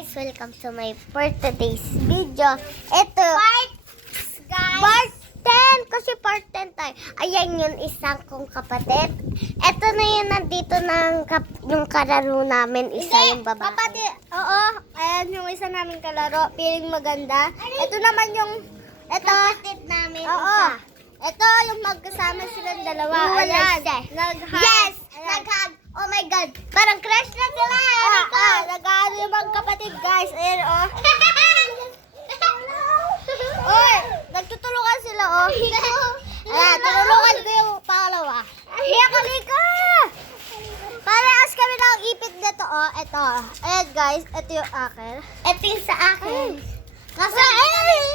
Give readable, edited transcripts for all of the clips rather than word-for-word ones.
guys! Welcome to my for today's video. Ito, part 10! Kasi part 10 tayo. Ayan yung isang kong kapatid. Ito na yun, nandito ng yung kalaro namin. Isa yung babae. Kapatid, oo. Ayan yung isa namin kalaro. Piling maganda. Ito naman yung... Ito. Kapatid namin Oo. isa. Ito yung magkasama silang dalawa. Wala Ayan. siya. Nag-hug. Yes! Ayan. Nag-hug! Oh my God! Parang crush na sila! Nag-ano yung magkapatid, guys. Ayan, oh. Oy, nagtutulungan sila, oh. Ayan, tinulungan ko yung pangalawa. Lika! Parehas kami ng ipit nito, oh. Ito. Ayan, guys. Ito yung akin. Ito yung sa akin. Kasi,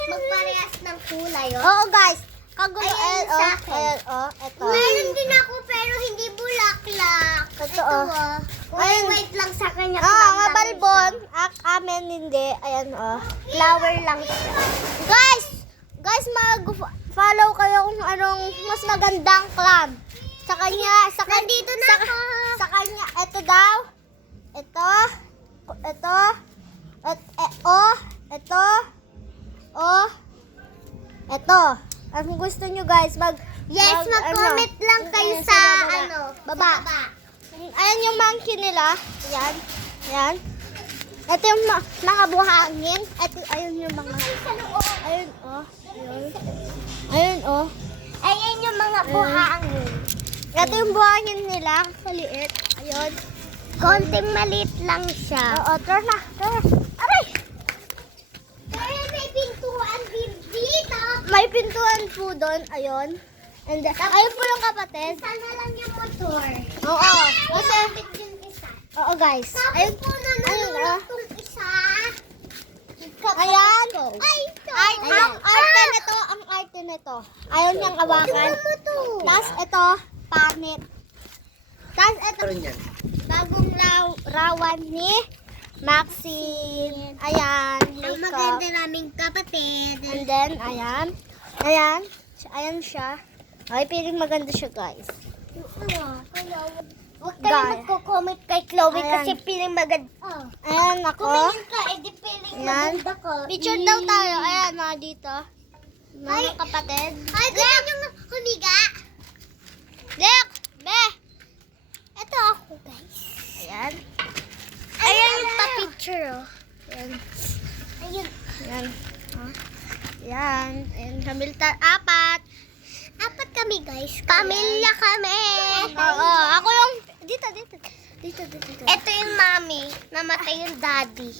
Magparehas ng kulay, oh. oo, guys. Kagulo, Ayan ayan, yung sa oh. akin. Ayan, oh. Ito. Meron din ako pero hindi bulaklak. Totoo. Kulay white lang sa kanya. Nga balbon. Amin hindi. Ayan, oh. Flower lang siya. Guys, mag-follow kayo kung anong mas magandang clan. Sa kanya, Nandito na ako. Sa kanya, ito daw. Ito. Ito. Ang gusto nyo guys, Yes, mag-comment lang kayo Ayan, sa baba. baba. Ayan yung monkey nila. Ayan. Ayan. Ito yung mga buhangin. Ito, ayun yung mga... Ayun, oh. Ayun, oh. Ayan yung mga buhangin. Ito yung buhangin nila. Kaliit. Ayun. Konting maliit lang siya. Oo, tara na. Tara. Aray! Pero may pintuan din dito. May pintuan po doon. Ayun. And then, ayun po yung kapatid. Isa na lang yung motor. Oo. Kasi, Kapit yung isa. oo guys. Tapos po na ayun, nalulok tong isa. Ayan. Ay, ito. Ang arte nito, ang arte nito. Ayun yung awakan. Tignan mo to. Tapos ito, pangit. Tapos ito, bagong rawan ni Maxine. Ayan, Ang makeup. maganda naming kapatid. And then, ayan. Ayan. Ayan siya. Ay, piling maganda siya, guys. Huwag kayo Guys. magko-comment kay Chloe Ayan. kasi piling maganda. Ayan, ako. Kumingin ka, edi piling Ayan. maganda ka. Picture daw tayo. Ayan, mga dito. Ay. Mga kapatid. Ay, gusto nyo humiga? Dek! Be! Ito ako, guys. Ayan. Ayan yung pa-picture, oh. Ayan. Ayun. Ayan. Ah. Ayan. Ayan, kamilta. Apat. Apat kami, guys. Pamilya kami. Oo. Ako yung... Dito. Ito yung mami. Namatay yung daddy.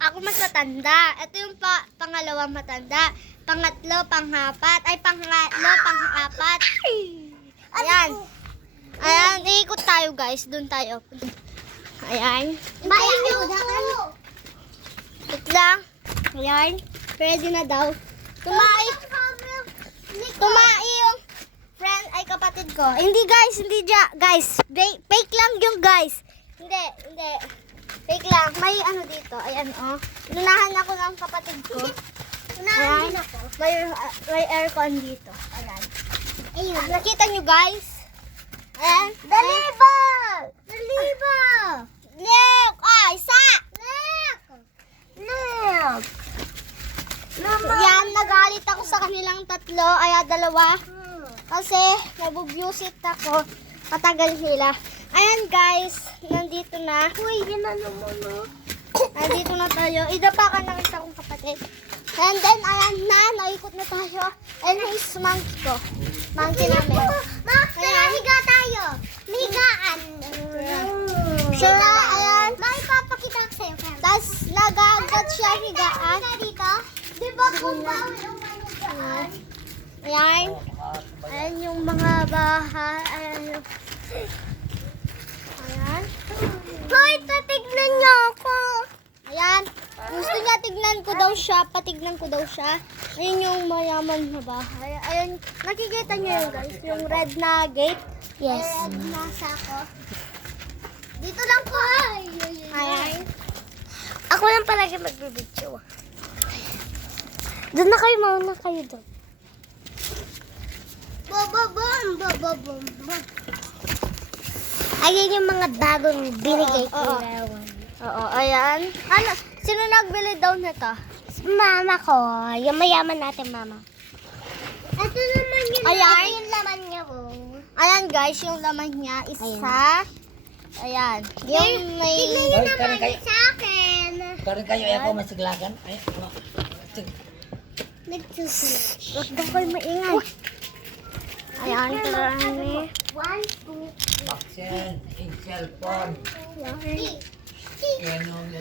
Ako mas matanda. Ito yung pangalawa matanda. Pangatlo, panghapat. Ay, pangatlo, pang-apat. Ayan. Ayan, iikot tayo guys. Doon tayo. Ayan. Bayan niyo ako. Wait lang. Ayan. Ready na daw. Tumai yung friend ay kapatid ko. Hindi guys, hindi guys. Fake lang yung guys. Hindi. Fake lang. May ano dito. Ayan oh. Lunahan ako ng kapatid ko. Unahan din ako. May aircon dito. Ayan. Ayun. Nakita nyo guys? Ayan. Daliba! Daliba! Look! Ah, isa! Look! Yan, nagalit ako sa kanilang tatlo. Ay, dalawa. Kasi, nabubusit ako. Matagal sila. Ayan guys, nandito na. Uy, ginano mo, no? Nandito na tayo. Idapakan na kita kong kapatid. And then, ayan na, naikot na tayo. And here's monkey ko. Monkey namin. Max, tara, higa tayo. Higaan. So, ayan. Makipapakita ko sa'yo. Tapos, nagagat siya higaan. Higa dito. Di ba kung bawal ang manigaan? Ayan. Ayan yung mga bahay. Ayan. Ayan. Hoy, tatignan niyo ako. Ayan. Gusto niya tignan ko daw siya. Patignan ko daw siya. Ayan yung mayaman na bahay. Ayan. Nakikita niyo yun guys. Yung red na gate. Yes. Nasa ako. Dito lang po. Ayan. Ako lang palagi magbibidyo. Doon na kayo, mauna kayo doon. Ayan yung mga bagong binigay ko. Oo. Oo, ayan. Ano, sino nagbili daw nito? Mama ko. Yung mayaman natin, mama. Ito naman yung Ayan. yung laman niya, oh. Ayan guys, yung laman niya isa. Ayan. Yung may... Tignan niyo Hoy, naman kanin kayo. yung sa akin. Karin kayo, ay ako masiglagan. Ay, ano. Nagsusulat. Huwag daw kayo maingay. Ayan, tarahan ni. 1, 2, Baksen, in cellphone. Three. Yan yung